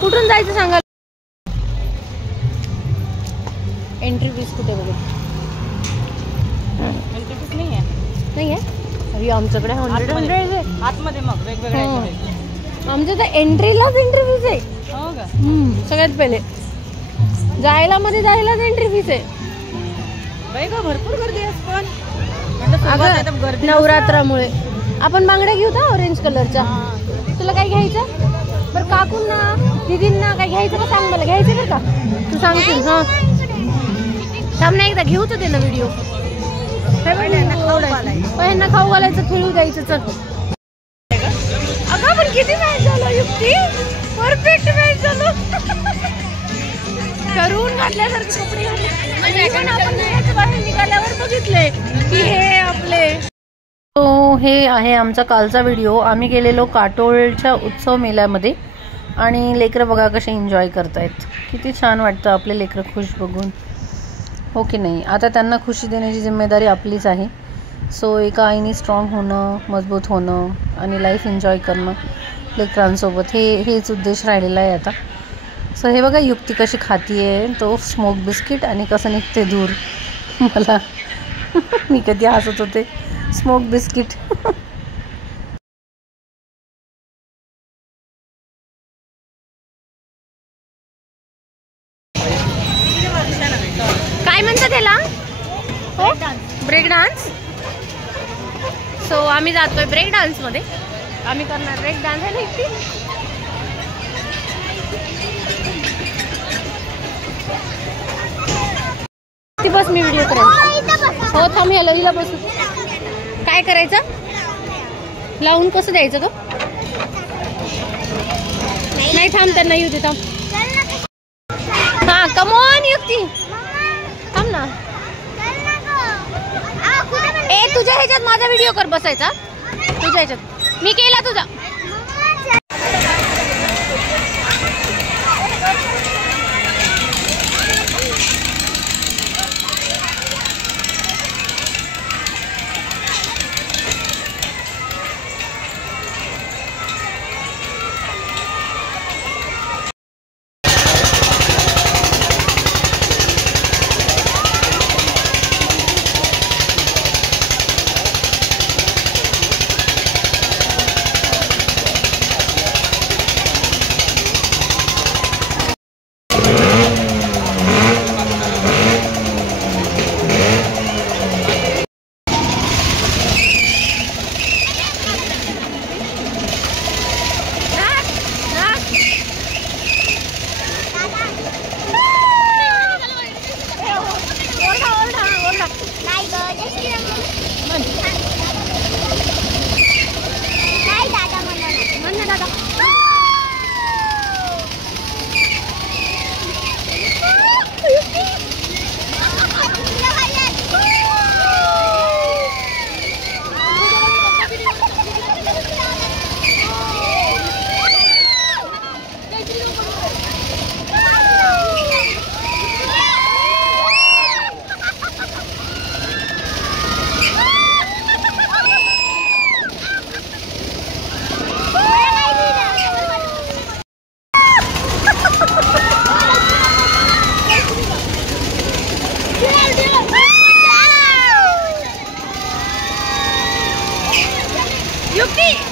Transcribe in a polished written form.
कुठून जायचं सांगा. एंट्री फीस कुठे बघा. एंट्री फीस नाही आहे. नाही आहे अरे आमच्याकडे 100 आहे आतमध्ये. मग वेगवेगळे आमच्या तर एंट्रीलाच एंट्री फीस आहे. हो का. सगळ्यात पहिले जायला मध्ये जायलाच एंट्री फीस आहे. बाई गं भरपूर गर्दी आहे. पण गर्दी नवरात्रामुळे. आपण बांगड्या घेऊ ना ऑरेंज कलरच्या. तुला काय घ्यायचं बरं. काकूंना दीदींना काय घ्यायचं का सांग मला. घ्यायचं बरं का तू सांगशील. हां थांब ना एकदा घेऊ तर दे ना व्हिडिओ. ह्यांना खाऊ घालायचं खेळू द्यायचं. चल अगं पण किती मॅच झालं युक्ती. परफेक्ट मॅच झालं. ठरवून घातल्यासारखे कपडे आपण बाहेर निघाल्यावर बघितले की हे आपले. तो हे आहे आमचा कालचा व्हिडिओ. आम्ही गेलेलो काटोलच्या उत्सव मेळ्यामध्ये आणि लेकरं बघा कसे एन्जॉय करतायत. किती छान वाटतं आपले लेकरं खुश बघून. हो की नाही. आता त्यांना खुशी देण्याची जिम्मेदारी आपलीच आहे. सो एका आईने स्ट्रॉंग होणं, मजबूत होणं आणि लाईफ एन्जॉय करणं लेकरांसोबत हेच उद्देश राहिलेला आहे आता. सो हे बघा युक्ती कशी खाती आहे तो स्मोक बिस्किट आणि कसं निघते दूर. मला मी कधी हसत होते. Smoke biscuit. काय म्हणतात त्याला. हो ब्रेक डान्स. सो आम्ही जातोय ब्रेक डान्स मध्ये. आम्ही करणार ब्रेक डान्स आहे ना इथे. ती बस मी व्हिडिओ करेन. हो थांब याला हिला बसू. काय करायचं लावून कसं द्यायचं ग. नाही थांब त्यांना येऊ दे. थांब. हा कमॉन युक्ती थांब ना. ए तुझ्या ह्याच्यात माझा व्हिडिओ कर बसायचा. तुझ्या ह्याच्यात मी केला तुझा. युक्ती